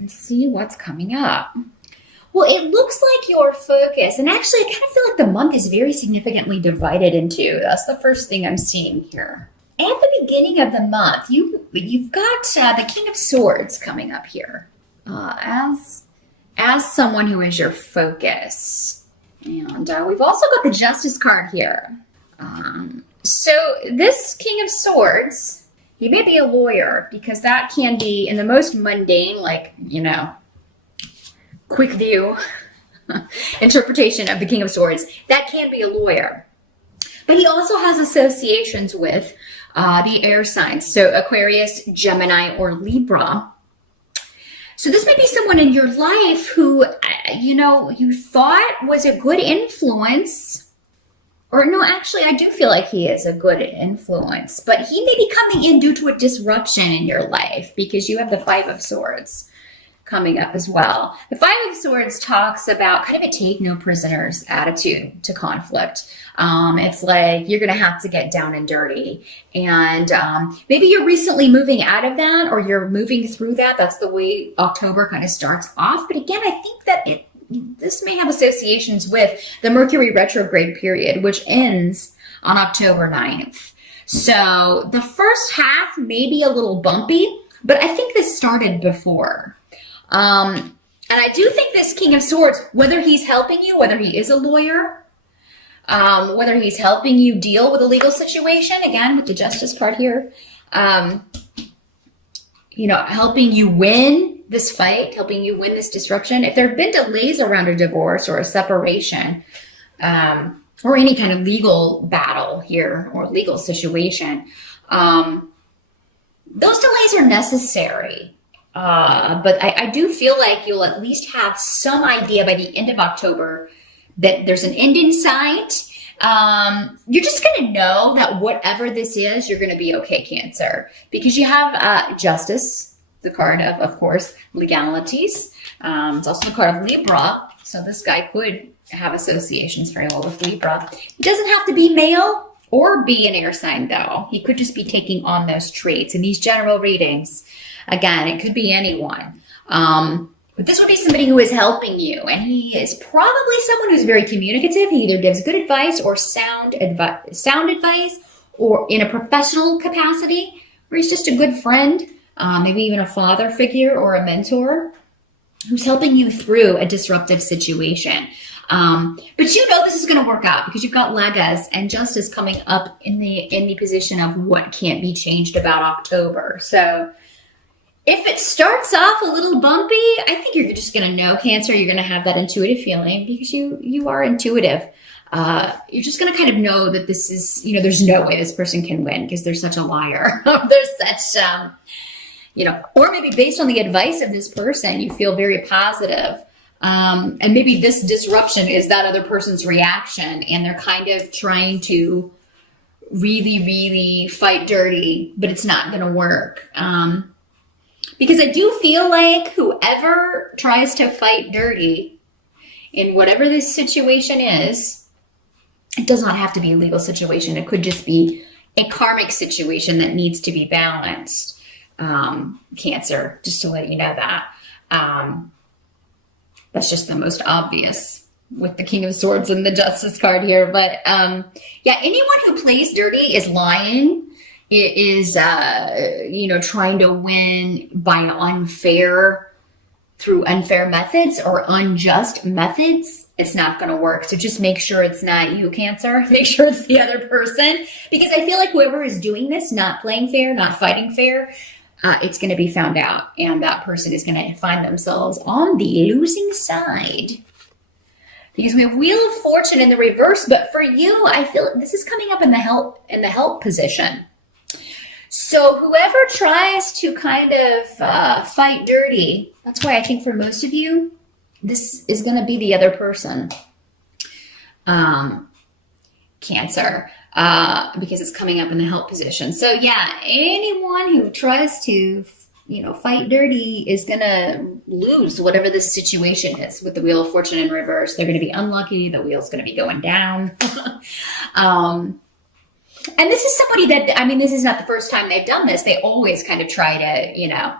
and see what's coming up. Well, it looks like your focus, and actually I kind of feel like the month is very significantly divided in two. That's the first thing I'm seeing here. At the beginning of the month, you've got the King of Swords coming up here as someone who is your focus. And we've also got the Justice card here. So this King of Swords, he may be a lawyer, because that can be in the most mundane, like, quick view interpretation of the King of Swords. That can be a lawyer. But he also has associations with the air signs. So Aquarius, Gemini, or Libra. So this may be someone in your life who, you thought was a good influence. Or no, actually, I do feel like he is a good influence. But he may be coming in due to a disruption in your life, because you have the Five of Swords coming up as well. The Five of Swords talks about kind of a take no prisoners attitude to conflict. It's like you're going to have to get down and dirty. And maybe you're recently moving out of that, or you're moving through that. That's the way October kind of starts off. But again, I think that this may have associations with the Mercury retrograde period, which ends on October 9th. So the first half may be a little bumpy, but I think this started before. And I do think this King of Swords, whether he's helping you, whether he is a lawyer, whether he's helping you deal with a legal situation, again, with the Justice card here, helping you win this fight, helping you win this disruption. If there have been delays around a divorce or a separation, or any kind of legal battle here or legal situation, those delays are necessary. But I do feel like you'll at least have some idea by the end of October that there's an end in sight. You're just going to know that whatever this is, you're going to be okay, Cancer, because you have Justice, the card of course, legalities. It's also the card of Libra. So this guy could have associations very well with Libra. He doesn't have to be male or be an air sign, though. He could just be taking on those traits in these general readings. Again, it could be anyone. But this would be somebody who is helping you. And he is probably someone who's very communicative. He either gives good advice or sound advice, or in a professional capacity, or he's just a good friend, maybe even a father figure or a mentor who's helping you through a disruptive situation. But this is going to work out, because you've got Legas and Justice coming up in the position of what can't be changed about October. So if it starts off a little bumpy, I think you're just going to know, Cancer. You're going to have that intuitive feeling, because you are intuitive. You're just going to kind of know that this is, there's no way this person can win, because they're such a liar. They're such, or maybe based on the advice of this person, you feel very positive. And maybe this disruption is that other person's reaction, and they're kind of trying to really, really fight dirty, but it's not going to work. Because I do feel like whoever tries to fight dirty in whatever this situation is, it does not have to be a legal situation. It could just be a karmic situation that needs to be balanced. Cancer, just to let you know that. That's just the most obvious with the King of Swords and the Justice card here. But anyone who plays dirty is lying. It is, trying to win through unfair methods or unjust methods. It's not going to work. So just make sure it's not you, Cancer. Make sure it's the other person. Because I feel like whoever is doing this, not playing fair, not fighting fair, it's going to be found out. And that person is going to find themselves on the losing side. Because we have Wheel of Fortune in the reverse. But for you, I feel this is coming up in the help position. So whoever tries to kind of fight dirty, that's why I think for most of you, this is going to be the other person, Cancer, because it's coming up in the help position. So anyone who tries to, fight dirty is going to lose whatever the situation is with the Wheel of Fortune in reverse. They're going to be unlucky. The wheel's going to be going down. And this is somebody that, this is not the first time they've done this. They always kind of try to,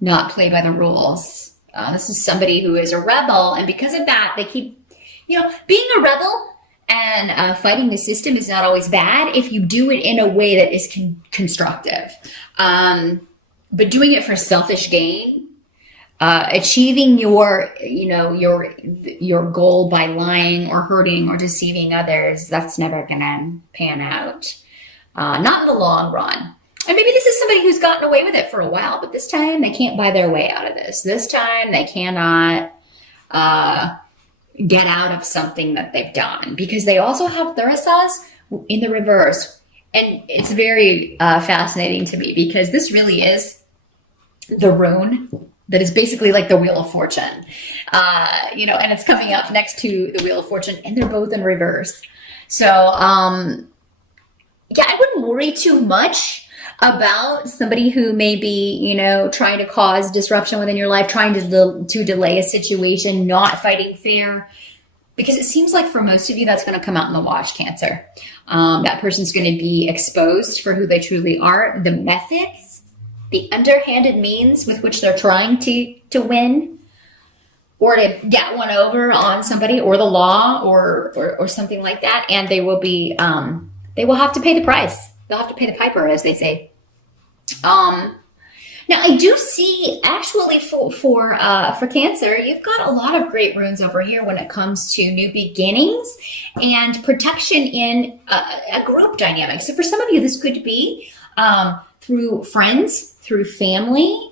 not play by the rules. This is somebody who is a rebel, and because of that, they keep, being a rebel and fighting the system is not always bad if you do it in a way that is constructive. But doing it for selfish gain, achieving your goal by lying or hurting or deceiving others, that's never gonna pan out. Not in the long run. And maybe this is somebody who's gotten away with it for a while, but this time they can't buy their way out of this. This time they cannot get out of something that they've done, because they also have Thurisaz in the reverse. And it's very fascinating to me, because this really is the rune that is basically like the Wheel of Fortune, and it's coming up next to the Wheel of Fortune, and they're both in reverse. So, I wouldn't worry too much about somebody who may be, trying to cause disruption within your life, trying to delay a situation, not fighting fair, because it seems like for most of you, that's going to come out in the wash, Cancer. That person's going to be exposed for who they truly are, the methods, the underhanded means with which they're trying to win or to get one over on somebody, or the law, or something like that. And they will be, they will have to pay the price. They'll have to pay the piper, as they say. Now I do see actually for Cancer, you've got a lot of great runes over here when it comes to new beginnings and protection in a group dynamic. So for some of you, this could be through friends, through family.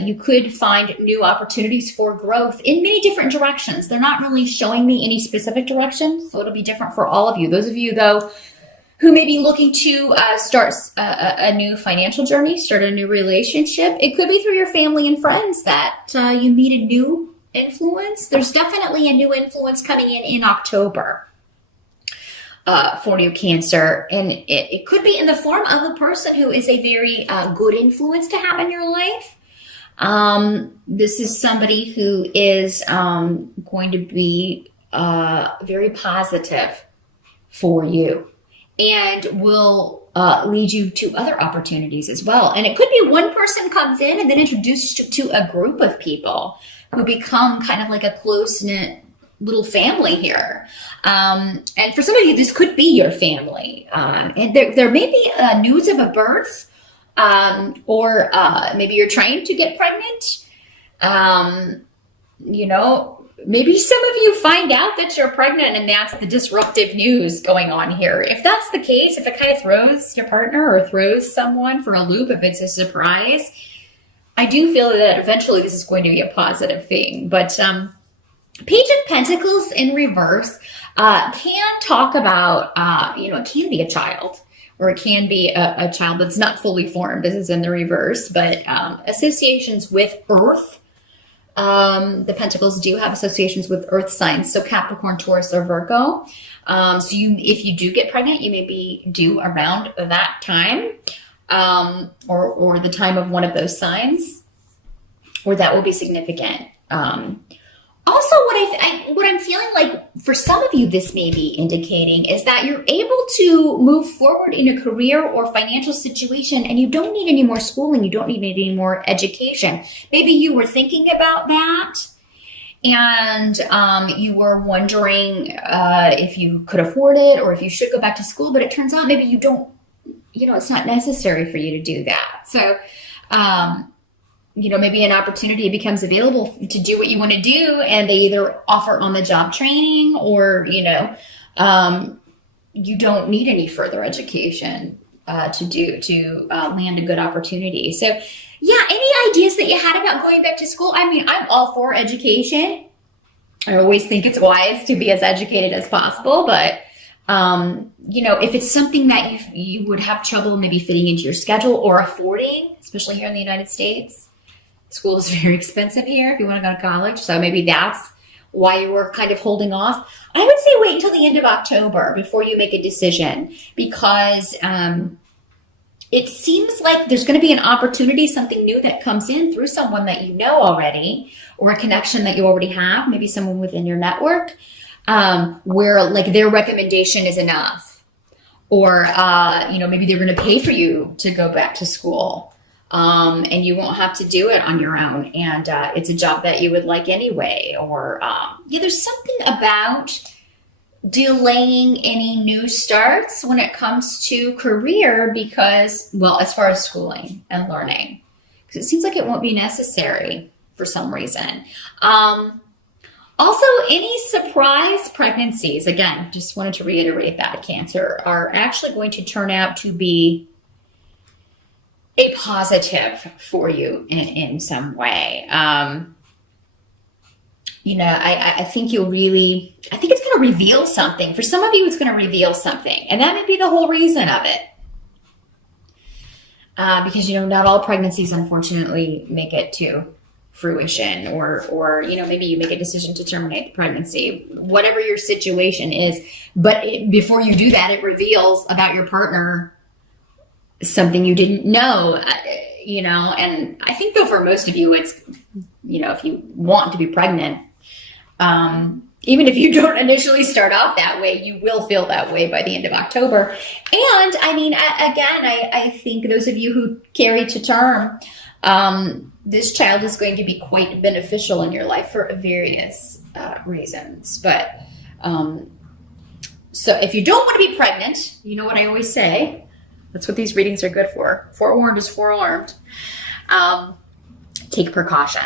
You could find new opportunities for growth in many different directions. They're not really showing me any specific direction, so it'll be different for all of you. Those of you, though, who may be looking to start a new financial journey, start a new relationship. It could be through your family and friends that you meet a new influence. There's definitely a new influence coming in October for you, Cancer. And it could be in the form of a person who is a very good influence to have in your life. This is somebody who is going to be very positive for you, and will lead you to other opportunities as well. And it could be one person comes in and then introduces you to a group of people who become kind of like a close-knit little family here. And for some of you, this could be your family. And there may be news of a birth, or maybe you're trying to get pregnant. Maybe some of you find out that you're pregnant, and that's the disruptive news going on here. If that's the case, if it kind of throws your partner or throws someone for a loop, if it's a surprise, I do feel that eventually this is going to be a positive thing. But Page of Pentacles in reverse can talk about, it can be a child, or it can be a child that's not fully formed. This is in the reverse, but associations with Earth. The Pentacles do have associations with Earth signs, so Capricorn, Taurus, or Virgo. If you do get pregnant, you may be due around that time, or the time of one of those signs, or that will be significant. Also, what I'm feeling like for some of you, this may be indicating is that you're able to move forward in a career or financial situation, and you don't need any more schooling. You don't need any more education. Maybe you were thinking about that, and you were wondering if you could afford it or if you should go back to school, but it turns out maybe you don't, it's not necessary for you to do that. So, maybe an opportunity becomes available to do what you want to do, and they either offer on-the-job training, or, you don't need any further education to land a good opportunity. So, any ideas that you had about going back to school? I mean, I'm all for education. I always think it's wise to be as educated as possible, but if it's something that you would have trouble maybe fitting into your schedule or affording, especially here in the United States. School is very expensive here if you want to go to college. So maybe that's why you were kind of holding off. I would say wait until the end of October before you make a decision, because it seems like there's going to be an opportunity, something new that comes in through someone that you know already, or a connection that you already have, maybe someone within your network, where like their recommendation is enough, or maybe they're going to pay for you to go back to school. and you won't have to do it on your own. And it's a job that you would like anyway. Or yeah, there's something about delaying any new starts when it comes to career because, well, as far as schooling and learning, because it seems like it won't be necessary for some reason. Also, any surprise pregnancies, again, just wanted to reiterate that, Cancer, are actually going to turn out to be a positive for you in some way. You know, I think you'll really, I think it's going to reveal something. For some of you, it's going to reveal something. And that may be the whole reason of it. Because, you know, not all pregnancies, unfortunately, make it to fruition, or you know, maybe you make a decision to terminate the pregnancy, whatever your situation is. But before you do that, it reveals about your partner something you didn't know, you know. And I think though for most of you, it's, you know, if you want to be pregnant, even if you don't initially start off that way, you will feel that way by the end of October. And I mean, again, I think those of you who carry to term, this child is going to be quite beneficial in your life for various reasons. But so if you don't want to be pregnant, you know what I always say, that's what these readings are good for. Forewarned is forearmed. Take precaution.